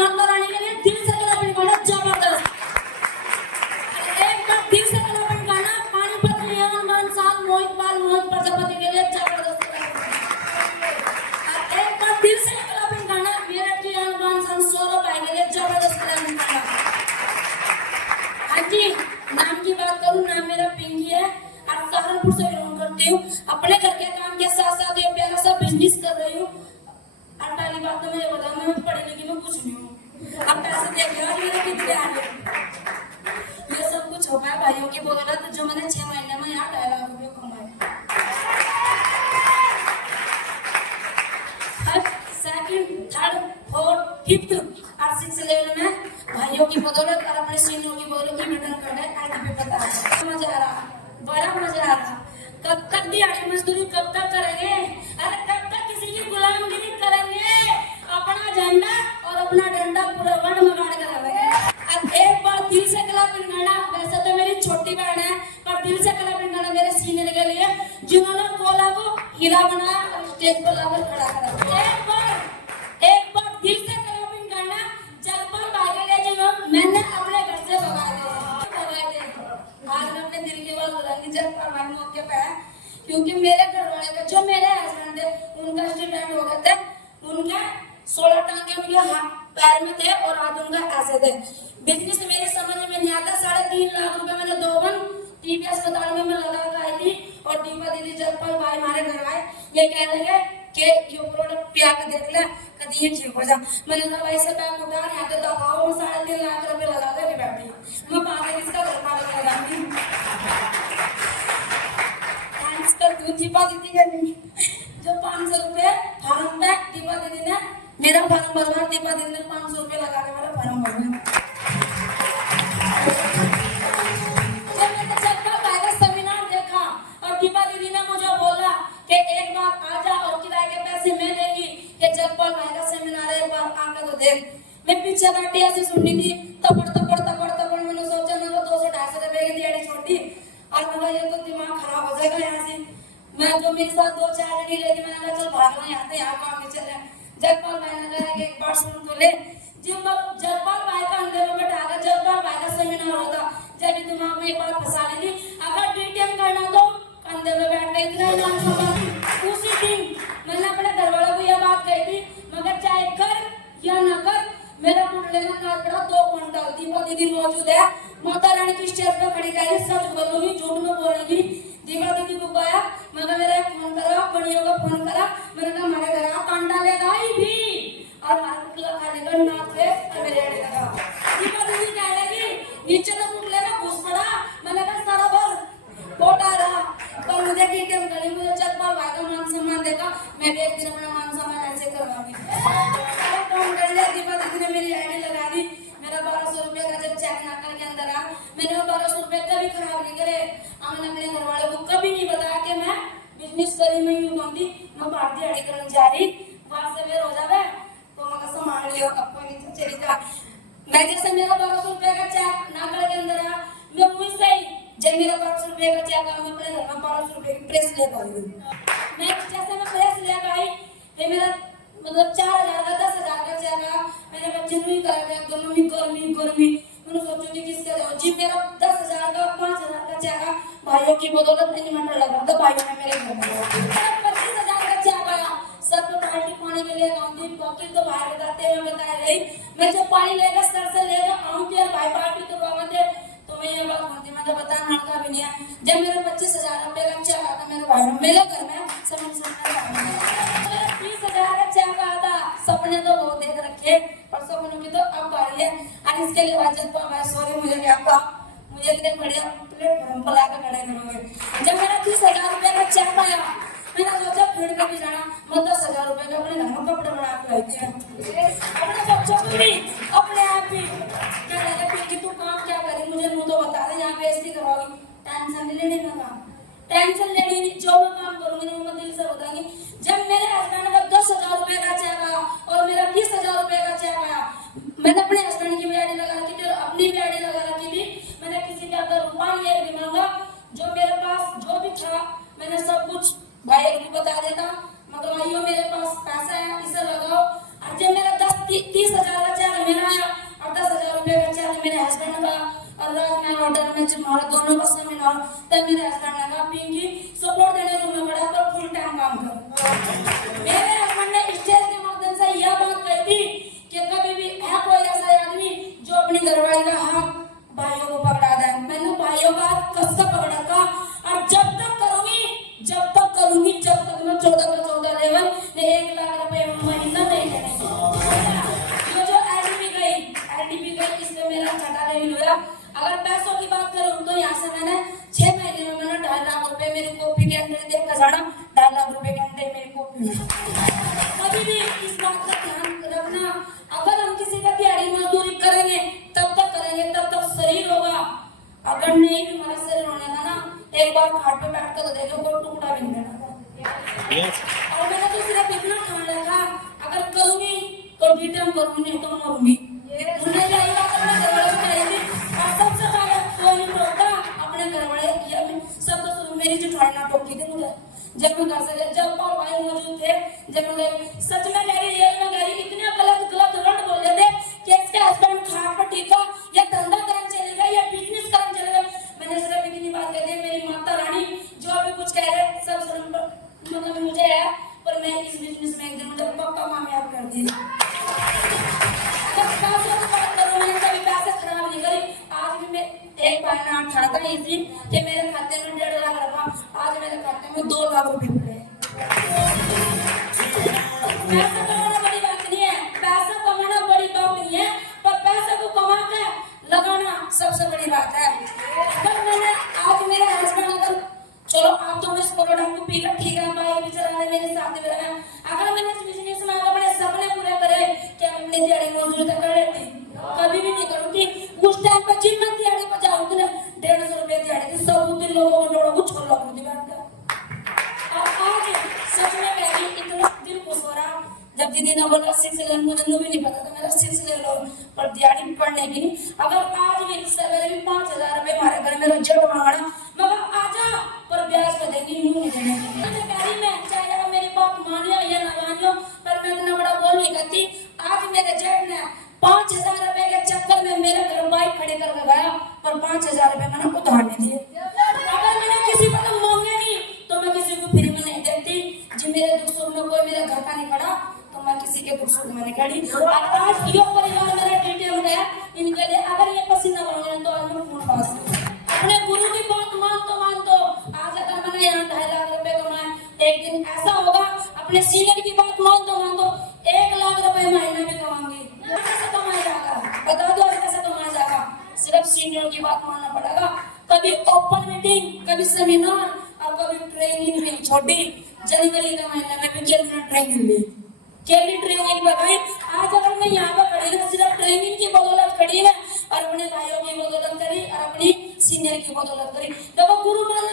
माता रानी के लिए दिल से क्लैपिंग करना जबरदस्त। एक बार दिल से क्लैपिंग करना पानीपत लियान साहब मोहित प्रजापति के लिए जबरदस्त। एक बार दिल से क्लैपिंग करना मेरे लियान साहब सौरभ भाई के लिए जबरदस्त क्लैपिंग करना। हाँ जी, नाम की बात करूँ, नाम मेरा पिंकी है और सहारनपुर से बिलोंग करती हूँ। अपने घर के काम के साथ साथ ये प्यारा सा बिजनेस कर रही हूँ। और पहली बात तो मैं ये बताऊँ, मैं पढ़ी लिखी में कुछ नहीं हूँ। अब पैसे देखिएगा मेरे कितने आ गए। ये सब कुछ हो पाया भाइयों की बदौलत, जो मैंने 6 महीने में यहाँ 2.5 लाख रुपये कमाए। सेकंड, थर्ड, फोर्थ, फिफ्थ और 6th लेवल में भाइयों की बदौलत और अपने सीनियों की बदौलत रिटर्न करने आगे पे पता है। मजा आ रहा, बड़ा मजा आ रहा। कब तक दिहाड़ी मजदूरी कब तक करेंगे? अरे कब तक किसी की गुलामगिरी करेंगे? अपना झंडा और अपना डंडा पूरा वर्ल्ड में गाड़ कर रखेंगे। अब एक बार दिल से क्लैपिंग करना, वैसे तो मेरी छोटी बहन है पर दिल से क्लैपिंग करना मेरे सीनियर के लिए, जिन्होंने कोला को हीरा बनाया और स्टेज पर लाकर खड़ा करा। एक बार दिल से क्लैपिंग करना जगपाल भाई के लिए, जिन्होंने मैंने अपने घर से भगाए थे। आज मैं अपने दिल की बात बताऊंगी जगपाल भाई मौके पे है, क्योंकि मेरे घर वाले का जो मेरे हस्बैंड थे उनका एक्सीडेंट हो गया था। उनके 16 टांके उनके पैर में थे और हाथ उनका ऐसे थे। बिजनेस मेरे समझ में नहीं आता। 3.5 लाख रुपए मैंने 2 बन टीबी अस्पताल में मैं लगा कर आई थी और दीपा दीदी जगपाल भाई हमारे घर आए। ये कह लगे कि ये प्रोडक्ट पिया के देख ले, कभी ये ठीक हो जा। मैंने कहा भाई से बैग उठा नहीं आते दबाओ, मैं 3.5 लाख रुपए लगा कर बैठी, मैं पागल इसका घर पागल लगाऊंगी। थैंक्स कर दूं दीपा दीदी के लिए, जो 500 रुपए फार्म में दीपा दीदी ने मेरा फार्म भरवा, दीपा दीदी ने 500 रुपए लगा के मेरा फार्म भरवा। जब मैंने जगपाल भाई का सेमिनार देखा और दीपा दीदी ने मुझे बोला कि एक बार आ जा और किराए के पैसे मैं देंगी, कि जगपाल भाई का सेमिनार है, एक बार आकर तो देख। मैं पीछे बैठी ऐसे सुननी थी, तपड़ मैंने सोचा मैं 200-250 रुपए की दिहाड़ी छोटी और मैं ये तो दिमाग खराब हो जाएगा यहाँ से। मैं जो मेरे साथ 2-4 जनी लेके मैंने कहा चल भागना यहाँ से, यहाँ काम में चले। जगपाल भाई ने कहा कि एक बार सुन तो ले। जगपाल भाई का अंदर में बैठा कर जगपाल भाई का सेमिनार होता, जब दिमाग में एक बार फंसा ली थी, अगर डिटेल करना तो कंधे में बैठ गई थी। उसी दिन मैंने अपने घर वालों को यह बात कही थी, मगर चाहे कर या न कर मेरा टूटने का नाक पड़ा 2 क्विंटल। दीपा दीदी मौजूद है, माता रानी की स्टेज पर खड़ी करी, सच बोलूंगी झूठ में बोलेगी। दीपा दीदी को कहा, मगर मेरा एक फोन करा, बड़ियों का फोन करा, मैंने कहा हमारे घर आ कांडा लेगा ही भी और हमारा पुतला खाने का नाक पे मेरे आड़े लगा। दीपा दीदी कह लगी नीचे तो पुतले में घुस पड़ा, मैंने कहा सारा भर पोटा रहा। पर मुझे टीटीएम गली, मुझे जगपाल भाई का मान सम्मान देखा, मैं भी एक दिन अपना मान सम्मान ऐसे करवाऊंगी। फोन कर लिया, दीपा दीदी ने मेरी आईडी लगा दी। मेरा 1200 रुपए का जब चेक नाकर के अंदर आ, मैंने 1200 रुपए कभी खराब नहीं करे। मैंने अपने घर वालों को कभी नहीं बताया कि मैं बिजनेस करी, मैं यूं कहती मैं बाहर दिहाड़ी करने जा रही, बाहर से बेर हो जावे तो मैं संभाल लियो, अब कोई नहीं चली जा। मैं जैसे मेरा 1200 रुपए का चेक नाकर के अंदर आ, मैं वही सही जब मेरा 1200 रुपए का चेक आ, मैं अपने घर में 1200 रुपए की प्रेस ले पाऊंगी। मैं जैसे मैं प्रेस ले आई, फिर मेरा मतलब 4000 का 10,000 का चेक आ, मैंने बच्चे नहीं करा गया तो मम्मी गर्मी मैंने सोचा थी किससे जाऊं जी। मेरा 10,000 का 5,000 का चेक आ, भाइयों की बदौलत इन्वर्टर लगा था, भाइयों ने मेरे घर में 25,000 का चेक आया। सर पे पानी पाने के लिए गाँव बाकी तो भाई बताते हैं, मैं बता रही मैं जब पानी लेगा सर से लेगा आऊँ थे भाई पार्टी करवा थे, तो मैं ये बात बोलती मैं बता नाटका भी नहीं है। जब मेरा 25,000 रुपए का चेक आता मेरे भाई मेरे घर में समझ 30,000 का चेक आता। सपने तो बहुत देख रखे और सपनों की तो अब बारी है। और इसके लिए भाई सॉरी मुझे क्या कहा, मुझे इतने बढ़िया प्लेटफॉर्म पर लाकर खड़े करोगे। जब मेरा 30,000 रुपए का चेक आया, मैंने सोचा भीड़ का भी जाना, मैं 10,000 रुपए का अपने घर में कपड़े बना के लाती है, अपने बच्चों को भी अपने आप भी। क्या लगा कि तू काम क्या करी, मुझे मुंह तो बता दे, यहाँ बेइज्जती करवाओगी। टेंशन नहीं लेनी ना काम, टेंशन लेनी नहीं, जो मैं काम करूंगी ना मैं दिल से बताऊंगी। जब मेरे हस्बैंड का 10,000 रुपए का चेक आया और मेरा 20,000 रुपए का चेक आया, मैंने अपने हस्बैंड की भी आईडी लगा रखी थी और अपनी भी आईडी लगा रखी थी। मैंने किसी का अगर रुपया नहीं मांगा, जो मेरे पास जो भी था मैंने सब कुछ भाई को बता देता, मगर भाइयों मेरे पास पैसा है इसे लगाओ। और जब मेरा 30,000 का चेक मेरा लंच हमारा दोनों का सेमिनार, तब मेरे हस्बैंड ने कहा पिंकी सपोर्ट देने तुम्हें बड़ा तो फुल टाइम काम करो। मेरे हस्बैंड ने स्टेज के माध्यम से यह बात कही थी कि कभी भी है कोई ऐसा आदमी जो अपनी घरवाली का हाथ भाइयों को पकड़ा दे। मैंने भाइयों का हाथ कसकर पकड़ा था और जब तक करूंगी जब तक मैं 14 का 14 लेवल ने 1 लाख रुपए महीना नहीं देने। ये जो आईडीपी गई इसमें मेरा छठा लेवल हुआ। अगर पैसों की बात करूं तो यहाँ से मैंने 6 महीने में मैंने 2.5 लाख रुपए मेरी कॉपी के अंदर देख कर जाना, 2.5 लाख रुपए के अंदर मेरी कॉपी में। कभी भी इस बात का ध्यान रखना, अगर हम किसी का दिहाड़ी मजदूरी करेंगे तब तक करेंगे, तब तक शरीर होगा। अगर नहीं भी हमारा शरीर होने का ना, एक बार खाट पे बैठ कर तो देखो कोई टुकड़ा भी नहीं देना। और मैंने तो सिर्फ इतना ठान रखा, अगर करूंगी तो डिटेल करूंगी, नहीं तो मरूंगी। मुझे यही बात अपने घरवालों से कही थी और सबसे पहले कोई नहीं टोकता अपने घरवाले। या सब तो शुरू मेरी जेठानी ना टोकी थी मुझे जब मैं घर से, जब पापा भाई मौजूद थे, जब मैं सच में कह रही इतने गलत वर्ड बोले थे कि इसके हस्बैंड खाट पर टीका या धंधा करने चलेगा या बिजनेस करने चलेगा। मैंने सिर्फ इतनी बात कह दी, मेरी माता रानी जो भी कुछ कह रहे सब मतलब मुझे है, पर मैं इस बिजनेस में एक दिन मुझे पक्का कामयाब कर दी। पैसे की बात करूं, मैंने कभी पैसे खराब नहीं करी। आज भी मैं एक बार था इसी कि मेरे खाते में 1.5 लाख रखा, आज मेरे खाते में 2 लाख रुपए पड़े। पैसा कमाना बड़ी बात नहीं है, पैसा कमाना बड़ी बात नहीं है, पर पैसे को कमा के लगाना सबसे बड़ी बात है। अगर मैंने आज मेरे हस्बैंड अगर चलो आप तो इस प्रोडक्ट को पीकर ठीक है बाइक भी चलाने मेरे साथ में रहा, अगर मैंने इस बिजनेस में अपने सपने पूरे करे क्या मैं अपनी दिहाड़ी मजदूरी तक कर लेती? कभी भी नहीं करूंगी। उस टाइम पर जिन मैं दिहाड़ी पर जाऊंगी ना 150 रुपए दिहाड़ी थी, सब दिन लोगों को लोगों को छोड़ लगती बैठकर। और आज सच में मेरी इतना दिल खुश हो रहा जब दीदी ने बोला 6 लेवल, मुझे भी नहीं पता था मेरा 6 लेवल पर दिहाड़ी पढ़ने की। अगर आज भी सवेरे भी 5000 रुपए हमारे घर में जट मांगना मगर आजा पर ब्याज पे देंगे यूं नहीं देंगे। मैंने गाड़ी में चाहे मेरी बात मानियो या ना मानियो, पर मैं इतना बड़ा बोल नहीं करती। आज मेरे जेठ ने 5000 रुपए के चक्कर में मेरे घर बाइक खड़े करके गया, पर 5000 रुपए मैंने उधार नहीं दिए। अगर मैंने किसी को तो मांगे नहीं तो मैं किसी को फ्री में नहीं देती। जी मेरे दुख सुख में कोई मेरे घर का नहीं खड़ा तो मैं किसी के दुख सुख में नहीं खड़ी। और आज यो परिवार मेरा डिटेल है इनके लिए, अगर ये पसीना बन तो आज मैं फोन पास अपने गुरु की बात मान तो आज अगर मैंने यहाँ 2.5 लाख रुपए कमाए, एक दिन ऐसा होगा अपने सीनियर की बात मान तो 1 लाख रुपए महीने में कमाऊंगी। कैसे कमाया जाएगा बता दो, कैसे कमाया जाएगा? सिर्फ सीनियर की बात मानना पड़ेगा। कभी ओपन मीटिंग, कभी सेमिनार और कभी ट्रेनिंग भी छोटी। जनवरी के महीने में भी केवल ट्रेनिंग ली, ट्रेनिंग पर गई। आज अगर मैं यहाँ पर खड़ी ना सिर्फ ट्रेनिंग की बदौलत खड़ी है और अपने भाइयों की बदौलत करी और अपनी सीनियर की बदौलत करी। देखो गुरु मान